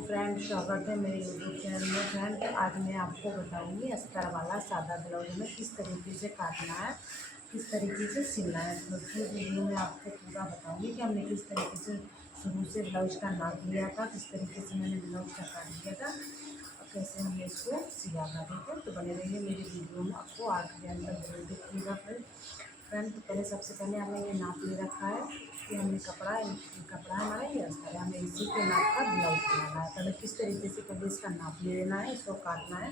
Friend, स्वागत है मेरे यूट्यूब चैनल में। फ्रेंड, आज मैं आपको बताऊंगी अस्तर वाला सादा ब्लाउज में किस तरीके से काटना है, किस तरीके से सिलना है। तो वीडियो में आपको पूरा बताऊंगी कि हमने किस तरीके से शुरू से ब्लाउज का नाप लिया था, किस तरीके से मैंने ब्लाउज का काट लिया था और कैसे हमने इसको सिला था। ठीक है, तो बने रहिए मेरी वीडियो में, आपको आखिरी अंत तक जरूर देखिएगा। फ्रेंड, तो पहले सबसे पहले हमने ये नाप ले रखा है कि हमने कपड़ा हमारा ये अस्तर है, हमें इसी के नाप का ब्लाउज बनाना है। पहले किस तरीके से पहले इसका नाप ले लेना है, इसको काटना है,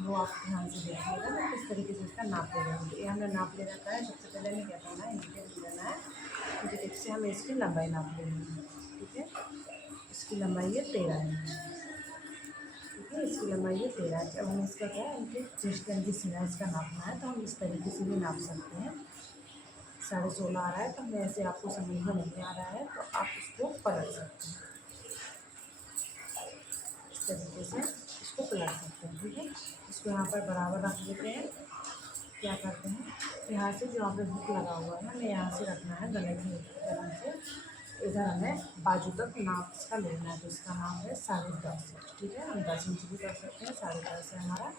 वो आप ध्यान से देखिएगा मैं किस तरीके से इसका नाप ले रही हूँ। ये हमने नाप ले रखा है। सबसे पहले हमें क्या करना है, नीचे ले लेना है, नीचे से हमें इसकी लंबाई नाप लेनी है। ठीक है, इसकी लंबाई है 13 इंच। ठीक है, इसकी लंबाई है 13 इंच। अब हमें इसका क्या है, इनके चेस्ट की सिलाई इसका नापना है, तो हम इस तरीके से भी नाप सकते हैं। 16.5 आ रहा है, तो ऐसे आपको समझ में नहीं आ रहा है तो आप इसको पलट सकते हैं, इस तरीके से इसको पलट सकते हैं। ठीक है, इसको यहाँ पर बराबर रख देते हैं। क्या करते हैं, यहाँ से जो यहाँ पे हुक लगा हुआ है हमें यहाँ से रखना है गले की तरह से, इधर हमें बाजू तक नाप इसका लेना है। तो इसका नाप है 10.5 इंच। ठीक है, हम 10 इंच भी कर सकते हैं, 10.5 है हमारा।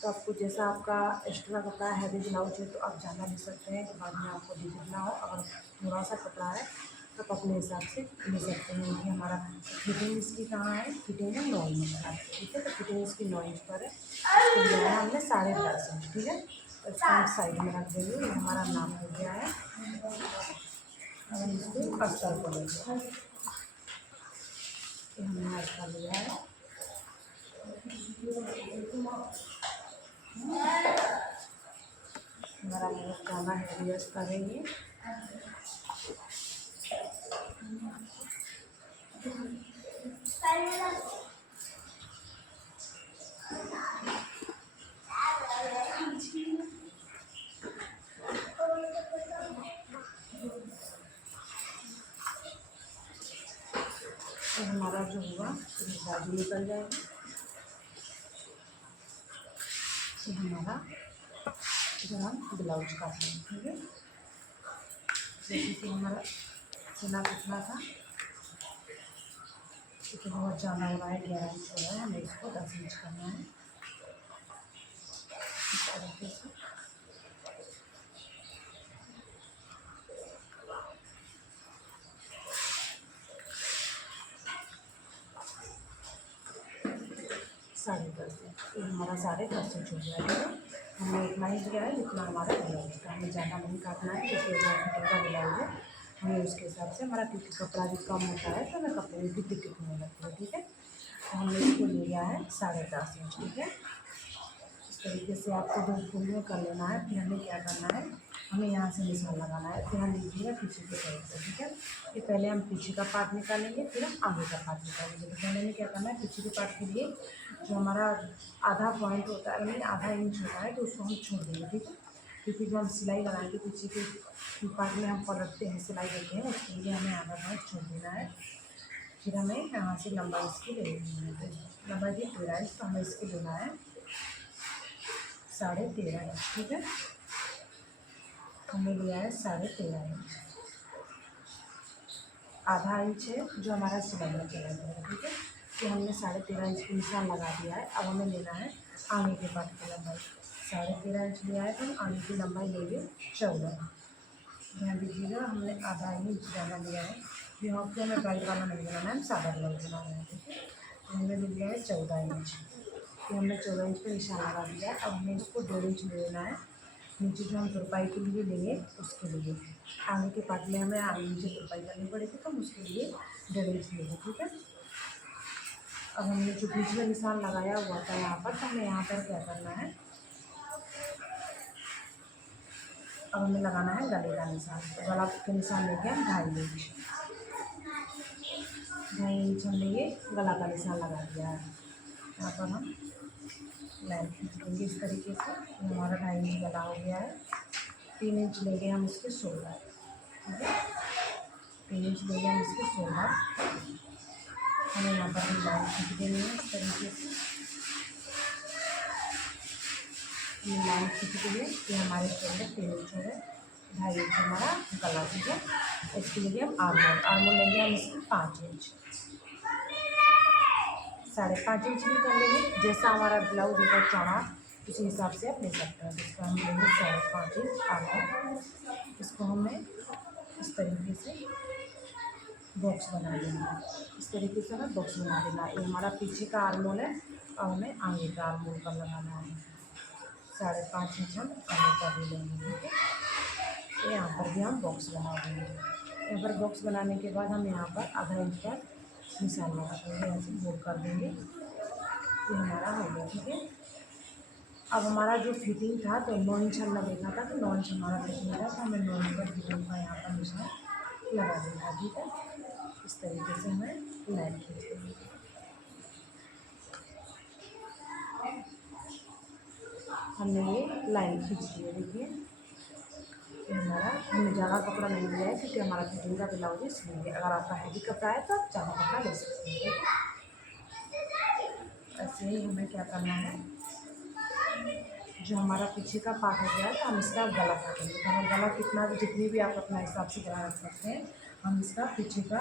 तो आपको जैसा आपका एक्स्ट्रा कपड़ा हैवी ब्लाउज है तो आप ज़्यादा ले सकते हैं, तो बाद में आपको दिखना हो। अगर थोड़ा सा कपड़ा है तो आप अपने हिसाब से ले सकते हैं। ये हमारा फिटिंग इसकी कहाँ है, फिटिंग है 9 इंच का। ठीक है, तो फिटिंग इसकी 9 इंच पर है, इसको लिया है हमने 10.5 इंच। ठीक है, तो इसको हम साइड में रख देंगे। ये हमारा नाम हो गया है। हम इसको अस्तर को लेंगे, ये हमने अस्तर लिया है। हमारा बहुत ज़्यादा हैवी अस्तर है ये। तो हमारा जो हुआ बाजू निकल जाएगी। तो हमारा जो हम ब्लाउज काटेंगे। ठीक है, जैसे कि हमारा सिला कितना था, क्योंकि बहुत ज़्यादा हो रहा है, 11 इंच हो रहा है, हमें इसको 10 इंच करना है इस तरीके से। साढ़े 10 इंच, ये हमारा 10.5 इंच हो गया। ठीक है, हमने इतना ही दिया है जितना हमारा ब्लाउज का, हमें ज़्यादा नहीं काटना है, क्योंकि फिटिंग का ब्लाउज है। हमें उसके हिसाब से हमारा, क्योंकि कपड़ा भी कम होता है तो हमें कपड़े की दिक्कत नहीं लगती है। ठीक है, तो हमने इसको लिया है 10.5 इंच। ठीक है, इस तरीके से आपको दो फूल में कर लेना है। फिर हमें क्या करना है, हमें यहाँ से निशान लगाना है। ध्यान दीजिएगा पीछे की साइड से। ठीक है, ये पहले हम पीछे का पार्ट निकालेंगे, फिर हम आगे का पार्ट निकालेंगे। तो पहले हमें क्या करना है, पीछे के पार्ट के लिए जो हमारा आधा पॉइंट होता है, यानी आधा इंच होता है, तो उसको हम छोड़ देंगे। ठीक है, क्योंकि जो हम सिलाई लगाएंगे पीछे के पार्ट में हम पलटते हैं, सिलाई देते हैं, उसके लिए हमें आधा पॉइंट छोड़ देना है। फिर हमें यहाँ से लंबाई इसकी ले लेनी है। लंबाई की 13 इंच, तो हमें इसकी लेना है 13.5 इंच। ठीक है, हमने लिया है 13.5 इंच, आधा इंच है जो हमारा सिलाई में चला गया। ठीक है, तो हमने 13.5 इंच की निशान लगा दिया है। अब हमें लेना है आगे के पार्ट की लंबाई। 13.5 इंच लिया है, तो हम आगे की लंबाई लेंगे 14। ध्यान दीजिएगा, हमने आधा इंच ज़्यादा लिया है। यहाँ पे हमें बेल्ट वाला नहीं बनाना है, हम सादा ब्लाउज बनाना है। ठीक है, तो हमने लिया है 14 इंच। फिर हमने 14 इंच पर निशान लगा दिया है। अब हमें इसको 1.5 इंच ले लेना है नीचे, जो हम तुरपाई के लिए लेंगे उसके लिए। आगे के पार्ट में हमें आगे नीचे तुरपाई करनी पड़ेगी, तो हम उसके लिए 1.5 इंच लेंगे। ठीक है, अब हमने जो बीच में निशान लगाया हुआ था यहाँ पर, तो हमें यहाँ पर क्या करना है, अब हमें लगाना है गले का निशान। तो गला के निशान लेके हम 2.5 इंच, 2.5 इंच हमने ये गला का निशान लगा दिया है। यहाँ पर हम लाइन खींच देंगे इस तरीके से। हमारा 2.5 इंच गला हो गया है। 3 इंच लेंगे हम इसके शोल्डर। ठीक है, 3 इंच लेंगे हम इसके शोल्डर। हमें यहाँ पर हम लाइन खींच देंगे इस तरीके से, ये लाइन खींच देंगे। ये हमारे शोल्डर 3 इंच हो गए, 2.5 इंच हमारा गला। ठीक है, इसके लिए हम आर्मोल लेंगे हम इसके 5 इंच। 5.5 इंच भी कर लेंगे, जैसा हमारा ब्लाउज होगा चौड़ा उसी हिसाब से आप ले सकते हैं। इसका हम लेंगे 5.5 इंच आगे, इसको हमें इस तरीके से बॉक्स बना देना है। इस तरीके से हमें बॉक्स बना देना है। ये हमारा पीछे का आर्मोल है और हमें आगे का आर्मोल का लगाना है। 5.5 इंच हम आगे का भी लेंगे, ठीक है। तो यहाँ पर भी हम बॉक्स बना देंगे। यहाँ पर बॉक्स बनाने के बाद हम यहाँ पर आधा इंच पर निशान लगा देंगे, ऐसे गोल कर देंगे। ये हमारा हो गया, ठीक है। अब हमारा जो फिटिंग था तो 9 इंच हमने देखा था, तो 9 इंच हमारा फिटिंग था, तो हमें 9 इंच पर फिटिंग का यहाँ पर निशान लगा देना, ठीक है। इस तरीके से हमें लाइन खींच देंगे। हमने ये लाइन खींच दी है, देखिए। ये हमारा हमने ज़्यादा कपड़ा नहीं लिया है क्योंकि हमारा फिटिंग का ब्लाउज इसलिए। अगर आपका हैवी कपड़ा है तो आप ज़्यादा कपड़ा ले सकते हैं, ठीक है। ऐसे ही हमें क्या करना है, जो हमारा पीछे का पार्ट हो गया है तो हम इसका गला काटेंगे। तो हम गला कितना भी, जितनी भी आप अपना हिसाब से गला रख सकते हैं। हम इसका पीछे का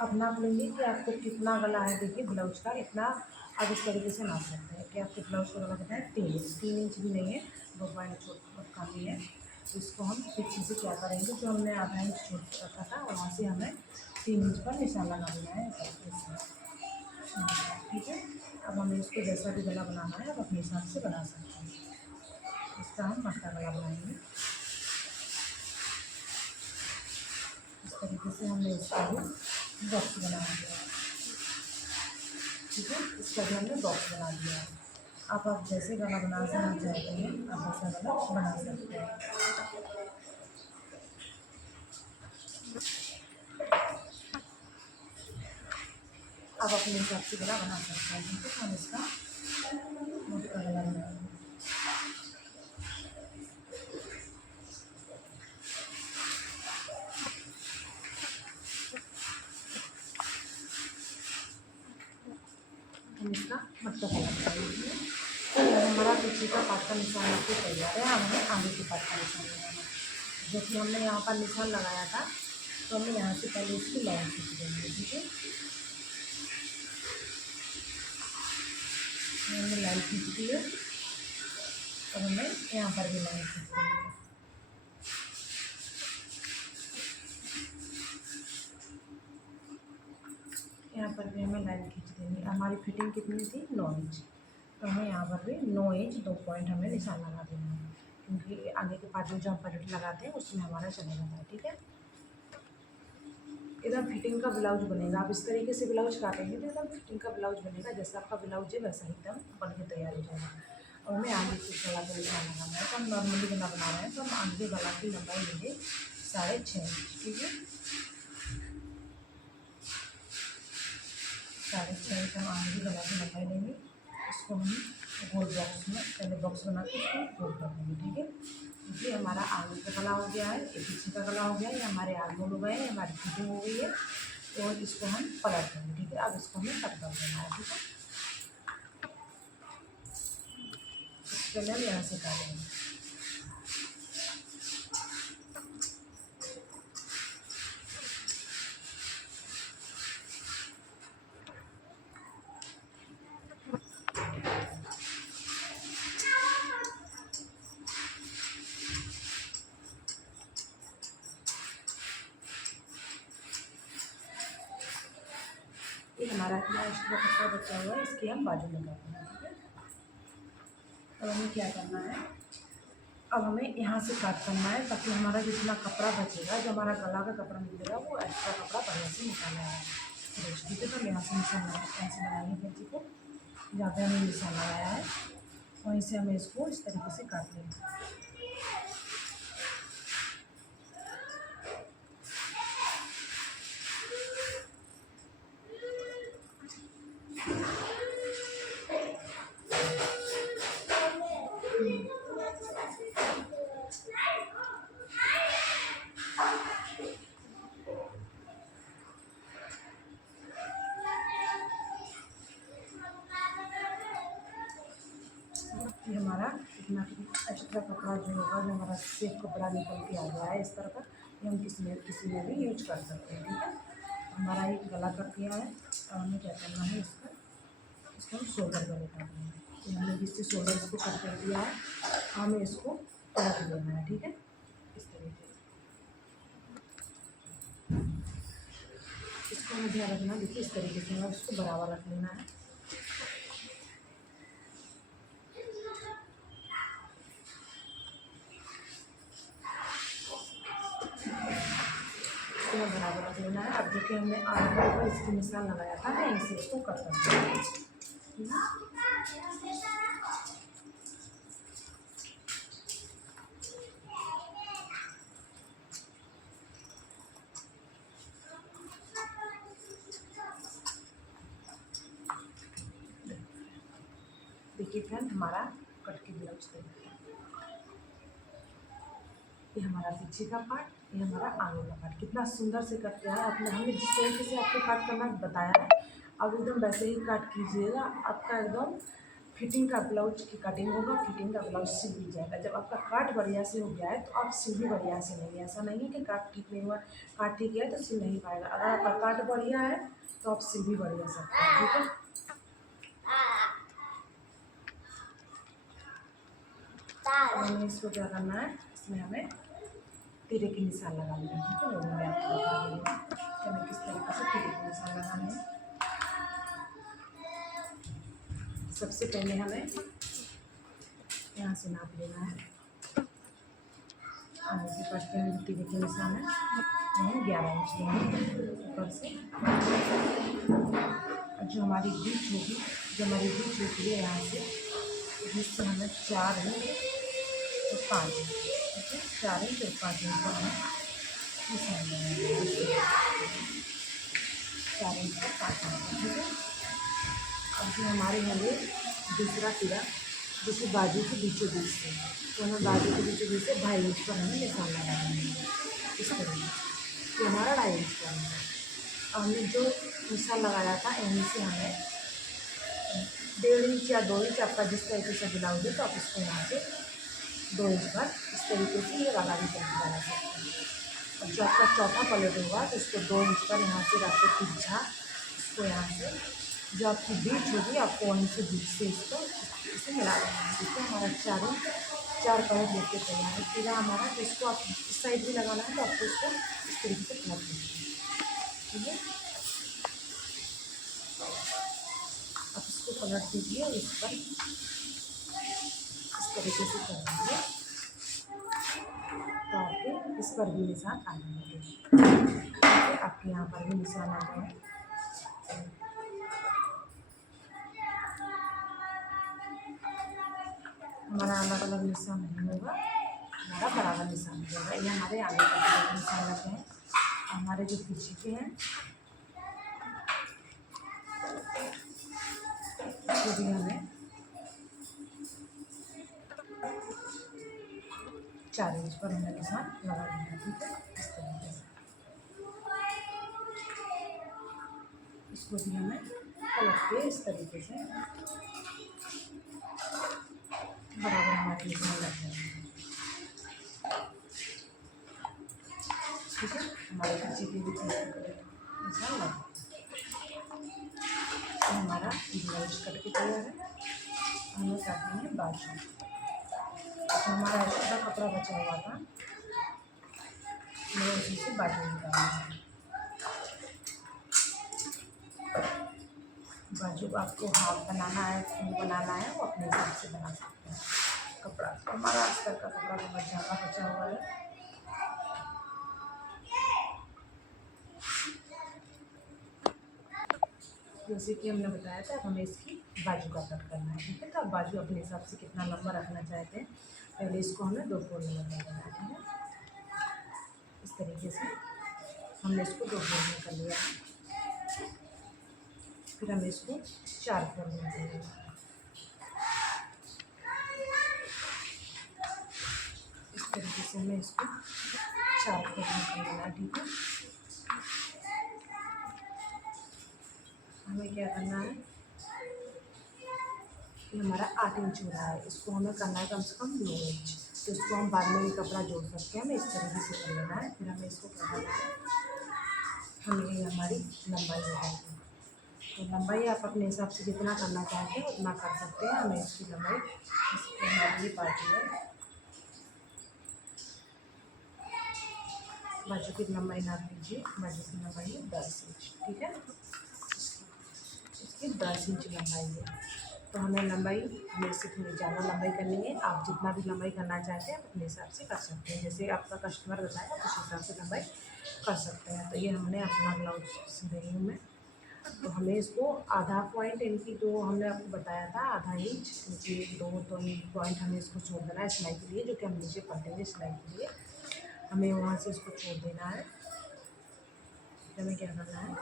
अब नाप लेंगे कि आपको कितना गला है। देखिए ब्लाउज का इतना आप इस तरीके से नाप सकते हैं कि आपके ब्लाउज का गला कितना है, 3 इंच भी नहीं है, 2 पॉइंट छोटा कम ही है। तो इसको हम पीछे से क्या करेंगे, जो हमने आधा इंच छोड़ रखा था वहाँ से हमें 3 इंच पर निशान लगा देना है, ठीक है। अब हमें इसको जैसा भी गला बनाना है आप अपने हिसाब से बना सकते हैं। इसका हम मटका गला बनाएंगे। इस तरीके से हमने इसका भी बॉक्स बना दिया, ठीक है। इसका भी हमने बॉक्स बना दिया है। आप जैसे गला बनाना चाहते हैं आप ऐसा गला बना सकते हैं। आप अपने हिसाब से गला बना सकते हैं, ठीक है। हम इसका मटका गला बनाएंगे। हम इसका मटका गला बनाएंगे। तो हमारा पीछे का पार्ट का निशान आपको तैयार है। हमें आगे के पार्ट का निशान लगाना है, जो कि हमने यहाँ पर निशान लगाया था, तो हमें यहाँ से पहले इसकी लाइन खींच देंगे, ठीक है। हमने लाइन खींच दी है और हमें यहाँ पर भी लाइन खींच देंगे। यहाँ पर भी हमें लाइन खींच देंगे। हमारी फिटिंग कितनी थी, 9 इंच, तो हमें यहाँ पर भी 9 इंच 2 पॉइंट हमें निशान लगा देना है, क्योंकि आगे के पार्ट में जो हम पलट लगाते हैं उसमें हमारा चला जाता है, ठीक है। एकदम फिटिंग का ब्लाउज बनेगा। आप इस तरीके से ब्लाउज काटेंगे तो एकदम फिटिंग का ब्लाउज बनेगा। जैसा आपका ब्लाउज है वैसा एकदम बन के तैयार हो जाएगा। और हमें आगे से गला का निशान लगाना है, तो हम नॉर्मली गला बना रहे हैं, तो हम आगे गला की लंबाई लेंगे 6.5 इंच, ठीक है। 6.5 इंच हम आगे गला की लंबाई लेंगे। इसको हम गोल बॉक्स में पहले बॉक्स बना के इसको गोल कर देंगे, ठीक है। ये हमारा आगे का गला हो गया है, ये पीछे का गला हो गया है, ये हमारे आर्मोल हो गए हैं, हमारी फिटिंग हो गई है। और इसको हम पलट देंगे, ठीक है। अब इसको हमें कट कर देना है, ठीक है। पहले हम यहाँ से काटेंगे। ये हमारा इतना एक्स्ट्रा कपड़ा बचा हुआ है, इसकी हम बाजू में कर देंगे, ठीक है। अब हमें क्या करना है, अब हमें यहाँ से काट करना है ताकि हमारा जितना कपड़ा बचेगा, जो हमारा गला का कपड़ा निकलेगा वो एक्स्ट्रा कपड़ा बढ़िया से निकालना है, ठीक है। तो यहाँ से निशान ऐसे लगाएंगे कैंची को, जहाँ पे हमने निशान लगाया है वहीं से हमें इसको इस तरीके से काट लेंगे। ये हमारा इतना एक्स्ट्रा कपड़ा जो होगा, जो हमारा सेफ कपड़ा निकल के आ गया है इस तरह का, ये हम किसी में भी यूज कर सकते हैं, ठीक है। हमारा एक गला कट गया है। और हमें क्या करना है, इसका हम शोल्डर गले काटना है। तो हमने जिससे शोल्डर इसको कट कर दिया है, हमें इसको पलट देना है। ठीक है, इस तरीके से इसको हमें ध्यान रखना। देखिए इस तरीके से हमें इसको बराबर रख लेना है। इसको बराबर रख लेना है। अब देखिए हमने आगे के ऊपर इसकी निशान लगाया था, मैं इसे इसको कट कर दूँगी। ठीक है, देखिए फ्रेंड हमारा कट के ब्लाउज तैयार है। ये हमारा पीछे का पार्ट, ये हमारा आगे का पार्ट, कितना सुंदर से कट गया है। आपने हमने जिस तरीके से आपको काट करना बताया है, अब एकदम वैसे ही काट कीजिएगा। आपका एकदम फिटिंग का ब्लाउज की कटिंग होगा, फिटिंग का ब्लाउज सिल भी जाएगा। जब आपका काट बढ़िया से हो गया है तो आप सिल भी बढ़िया से लेंगे। ऐसा नहीं है कि काट ठीक नहीं हुआ, काट ठीक है तो सिल नहीं पाएगा। अगर आपका काट बढ़िया है तो आप सिल भी बढ़िया सकते हैं। ठीक है, हमें इसको क्या करना है, इसमें हमें तीरे के निशान लगा लेना है। ठीक है, वो मैं आपको बता रही हूँ कि हमें किस तरीके से तीरे के निशान लगाने हैं। सबसे पहले हमें यहाँ से नाप लेना है। आगे के पास के हम तीरे के निशान है, हम 11 इंच लेंगे ऊपर से। जो हमारी बीच होगी, जो हमारी बीच होती है यहाँ से, जिससे हमें 4 इंच और 5 इंच, ठीक है, 4 इंच और 5 इंच का हमें निशान लगाएंगे। 4 इंच और 5 इंच, ठीक है। अब जो हमारे यहाँ दूसरा तीरा जो कि बाजू के बीचों बीच से, तो हमें बाजू के बीचों बीच से 2.5 इंच पर हमें निशान लगाना है। इस तरीके से ये हमारा 2.5 इंच का है। हमने जो निशान लगाया था यहीं से हमें 1.5 इंच या 2 इंच, आपका जिस तरीके से ब्लाउज है तो आप इसको यहाँ से 2 इंच पर इस तरीके से ये वाला भी पलट लगा सकते हैं। अब जो आपका चौथा पलट होगा तो इसको 2 इंच पर यहाँ से रख के तिरछा, इसको यहाँ से जो आपकी बीच होगी आपको वहीं से बीच से इसको इसे मिला देना है। ठीक है, हमारा 4 पलट लेके तैयार है तीरा हमारा। तो इसको आप इस साइड भी लगाना है तो आपको इसको इस तरीके से पलट देना है। ठीक है, आप इसको पलट दीजिए, इस पर इस तरीके से कर दीजिए तो आपके इस पर भी निशान आ जाएंगे। ठीक है, आपके यहाँ पर भी निशान आ गए हैं। हमारा अलग अलग निशान नहीं होगा, हमारा बराबर निशान हो जाएगा। ये हमारे आगे का निशान लगे हैं, हमारे जो पीछे के हैं उसको भी हमें 4 इंच पर हमें निशान लगा देना है। ठीक है, इस तरीके से इसको भी हमें पलट के इस तरीके से बराबर हमारे निशान लग जाएंगे। ठीक है, हमारे पीछे के भी निशान लग तो हमारा ब्लाउज कट के तैयार है। हमें काटनी है बाजू। तो हमारा एक्स्ट्रा कपड़ा बचा हुआ था, हमें उसी से बाजू निकालना है। बाजू आपको हाफ बनाना है, फुल बनाना है, वो अपने हिसाब से बना सकते हैं। कपड़ा हमारा अस्तर का कपड़ा बहुत ज़्यादा बचा हुआ है। जैसे कि हमने बताया था हमें इसकी बाजू का कट करना है। ठीक है, तो आप बाजू अपने हिसाब से कितना लंबा रखना चाहते हैं, पहले इसको हमें 2 फोल्ड में कर देना है। ठीक है, इस तरीके से हमने इसको 2 फोल्ड में कर लिया, फिर हमें इसको 4 फोल्ड में कर देना है। इस तरीके से हमें इसको 4 फोल्ड में कर देना है। ठीक है, हमें क्या करना है, ये हमारा 8 इंच हो रहा है, इसको हमें करना है कम से कम 9 इंच। तो इसको हम बाद में भी कपड़ा जोड़ सकते हैं, हमें इस तरीके से कर लेना है। फिर हमें इसको क्या करना है, हमें ये हमारी लंबाई हो जाएगी। तो लंबाई आप अपने हिसाब से जितना करना चाहते हैं उतना कर सकते हैं। हमें इसकी लंबाई हमारी ये बाजू है, बाजू की लंबाई नाप लीजिए। बाजू की लंबाई है 10 इंच, ठीक है। इसकी 10 इंच लंबाई है। तो हमें लंबाई हमें इससे थोड़ी ज़्यादा लंबाई करनी है। आप जितना भी लंबाई करना चाहते हैं अपने हिसाब से कर सकते हैं, जैसे आपका कस्टमर बताएगा उस हिसाब से लंबाई कर सकते हैं। तो ये हमने अपना ब्लाउज सी रही हूँ मैं। तो हमें इसको आधा पॉइंट इनकी जो हमने आपको बताया था आधा इंच इनकी दो पॉइंट हमें इसको छोड़ देना है सिलाई के लिए, जो कि हम नीचे पढ़ देंगे सिलाई के लिए। हमें वहाँ से इसको छोड़ देना है। तो हमें क्या करना है,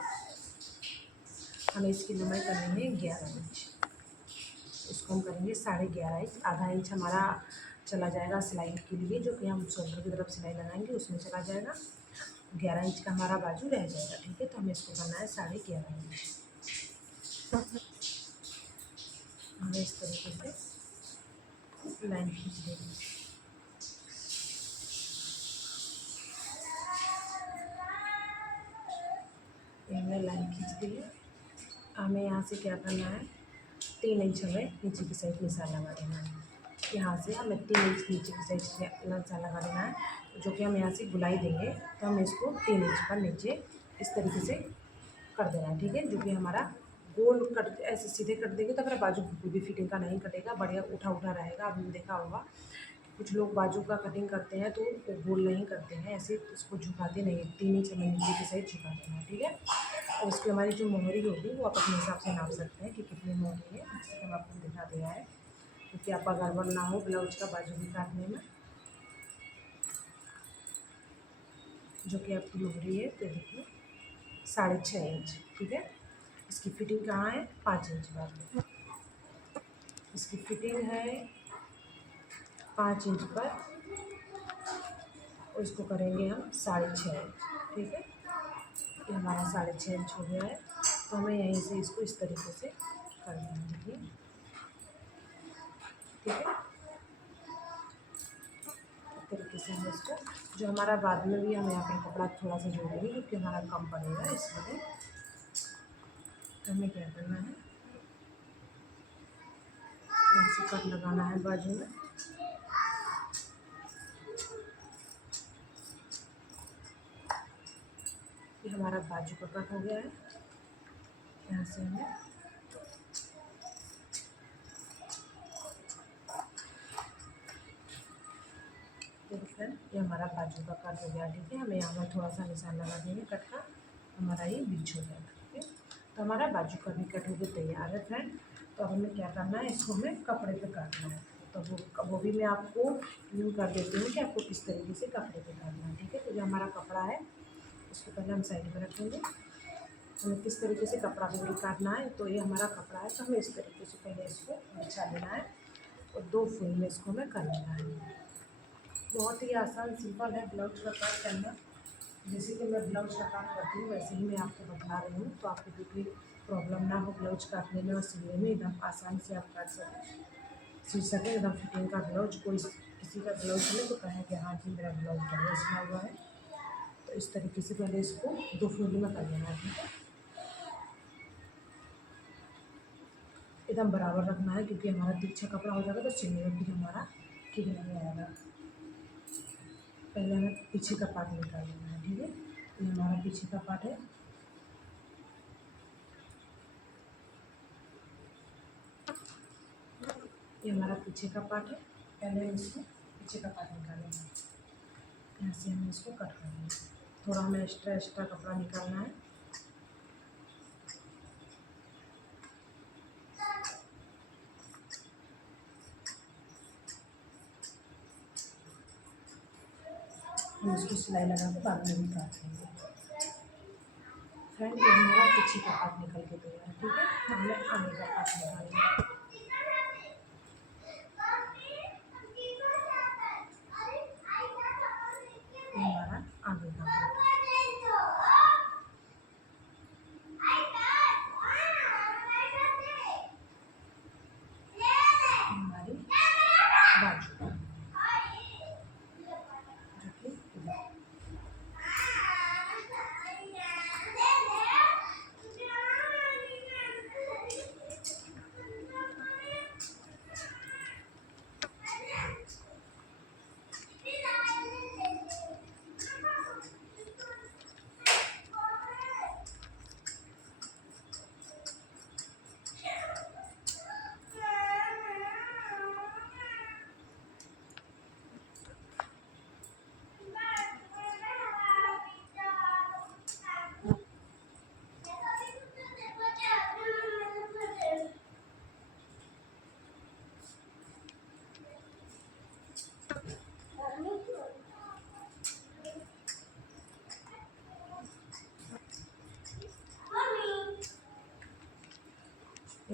हमें इसकी लंबाई करनी है 11 इंच। इसको हम करेंगे 11.5 इंच। आधा इंच हमारा चला जाएगा सिलाई के लिए, जो कि हम शोल्डर की तरफ सिलाई लगाएंगे उसमें चला जाएगा। 11 इंच का हमारा बाजू रह जाएगा, ठीक है। तो हमें इसको करना है 11.5 इंच। हमें इस तरीके से लाइन खींच देंगे। हमने लाइन खींच दी है। हमें यहाँ से क्या करना है, 3 इंच हमें नीचे की साइड निशान लगा देना है। यहाँ से हमें 3 इंच नीचे की साइड निशान लगा देना है, जो कि हम यहाँ से गुलाई देंगे। तो हम इसको 3 इंच पर नीचे इस तरीके से कर देना है, ठीक है। जो कि हमारा गोल कट ऐसे सीधे कट देंगे तो हमारा बाजू बिल्कुल भी फिटिंग का नहीं कटेगा, बढ़िया उठा उठा रहेगा। आपने देखा होगा कुछ लोग बाजू का कटिंग करते हैं तो वो गोल नहीं करते हैं, ऐसे इसको झुकाते नहीं। 3 इंच हमें नीचे की साइड झुका देना है, ठीक है। और उसकी हमारी जो मोहरी होगी वो आप अपने हिसाब से नाप सकते हैं कि कितनी मोहरी है, जैसे कि हम आपको दिखा दिया है, क्योंकि आपका गड़बड़ ना हो ब्लाउज का बाजू भी काटने में। जो कि आपकी मोहरी है तो देखिए 6.5 इंच, ठीक है। इसकी फिटिंग कहाँ है, 5 इंच पर। इसकी फिटिंग है 5 इंच पर और इसको करेंगे हम 6.5 इंच, ठीक है। ये हमारा 6.5 इंच हो गया है। तो हमें यहीं से इसको इस तरीके से कर देना है, ठीक है। इस तरीके से हम इसको, जो हमारा बाद में भी हम यहाँ पे कपड़ा थोड़ा सा जोड़ेंगे क्योंकि हमारा कम पड़ेगा इसलिए। हमें क्या करना है, ऐसे कट लगाना है बाजू में। ये हमारा बाजू का कट हो गया है। यहाँ से हमें ये हमारा बाजू का कट हो गया, ठीक है। हमें यहाँ पर थोड़ा सा निशान लगा देंगे कट का, हमारा ये बीच हो जाएगा, ठीक है। तो हमारा बाजू का भी कट होकर तैयार है फ्रेंड। तो अब हमें क्या करना है, इसको हमें कपड़े पे काटना है। तो वो भी मैं आपको यूँ कर देती हूँ कि आपको किस तरीके से कपड़े पे काटना है, ठीक है। तो जो हमारा कपड़ा है उसको पहले हम साइड में रखेंगे। हमें किस तरीके से कपड़ा को काटना है, तो ये हमारा कपड़ा है तो हमें इस तरीके से पहले इसको बिछा लेना है और 2 फुल में इसको हमें कर लेना है। बहुत ही आसान सिंपल है ब्लाउज का काट करना। जैसे कि मैं ब्लाउज का काम करती हूँ वैसे ही मैं आपको बता रही हूँ, तो आपको कोई प्रॉब्लम ना हो ब्लाउज काटने में और सिलने में, एकदम आसानी से आप काट सकें, सिल सकें एकदम फिटिंग का ब्लाउज। कोई किसी का ब्लाउज सिले तो कहें कि हाँ जी मेरा ब्लाउज बढ़िया सिला हुआ है। तो इस तरीके से पहले इसको 2 फूल में कर लेना है, ठीक है। एकदम बराबर रखना है क्योंकि हमारा तिरछा कपड़ा हो जाएगा तो सिलने में भी हमारा ठीक नहीं आएगा। पहले हमें पीछे का पार्ट निकाल लेना है, ठीक है। ये हमारा पीछे का पार्ट है। ये हमारा पीछे का पार्ट है। पहले हम इसको पीछे का पार्ट निकालेंगे। यहाँ से हमें इसको कट करना है। थोड़ा हमें एक्स्ट्रा कपड़ा निकालना है। हम इसको सिलाई लगा के बाद में भी काट लेंगे। फ्रेंड ये हमारा पीछे का पार्ट निकल के तैयार है, ठीक है। हमें आगे का पार्ट निकालना है। ये हमारा आगे का पार्ट, हमारी बाजू जो कि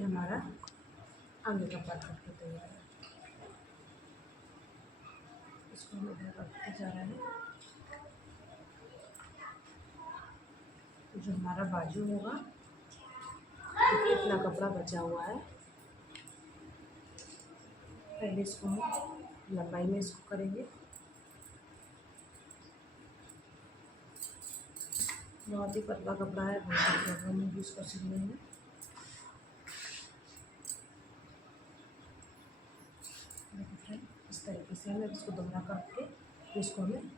हमारा आगे का पार्ट कट के तैयार है। इसको हम इधर रखते जा रहे हैं। तो जो हमारा बाजू होगा, देखिए इतना कपड़ा बचा हुआ है। पहले इसको हम लंबाई में इसको करेंगे। बहुत ही पतला कपड़ा है, बहुत ही प्रॉब्लम होगी इसको सिलने में। देखिए फ्रेंड, इस तरीके से हमें इसको दोहरा करके फिर इसको हमें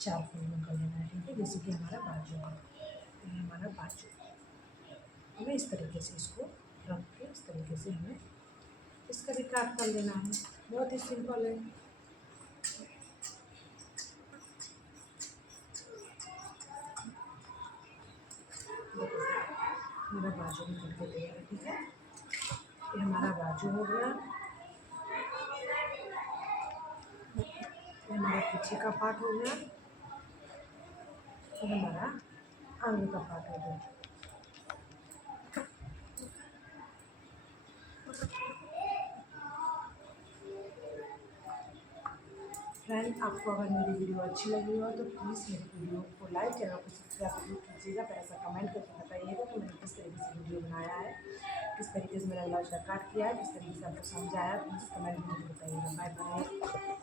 4 फोल्ड में कर लेना है, ठीक है। जैसे कि हमारा बाजू है, ये हमारा बाजू, हमें इस तरीके से इसको रख के इस तरीके से हमें इसका भी काट कर लेना है। बहुत ही सिंपल है। मेरा बाजू भी कट के तैयार है, ठीक है। ये हमारा बाजू हो गया। ये हमारा पीछे का पार्ट हो गया। ये हमारा आगे का पार्ट हो गया। फ्रेंड, आपको अगर मेरी वीडियो अच्छी लगी हो तो प्लीज़ मेरी वीडियो को लाइक, चैनल को सब्सक्राइब जरूर कीजिएगा। फिर ऐसा कमेंट करके बताइएगा कि मैंने किस तरीके से वीडियो बनाया है, किस तरीके से मैंने ब्लाउज का काट किया है, किस तरीके से आपको समझाया। प्लीज़ कमेंट में मुझे बताइएगा। Bye bye.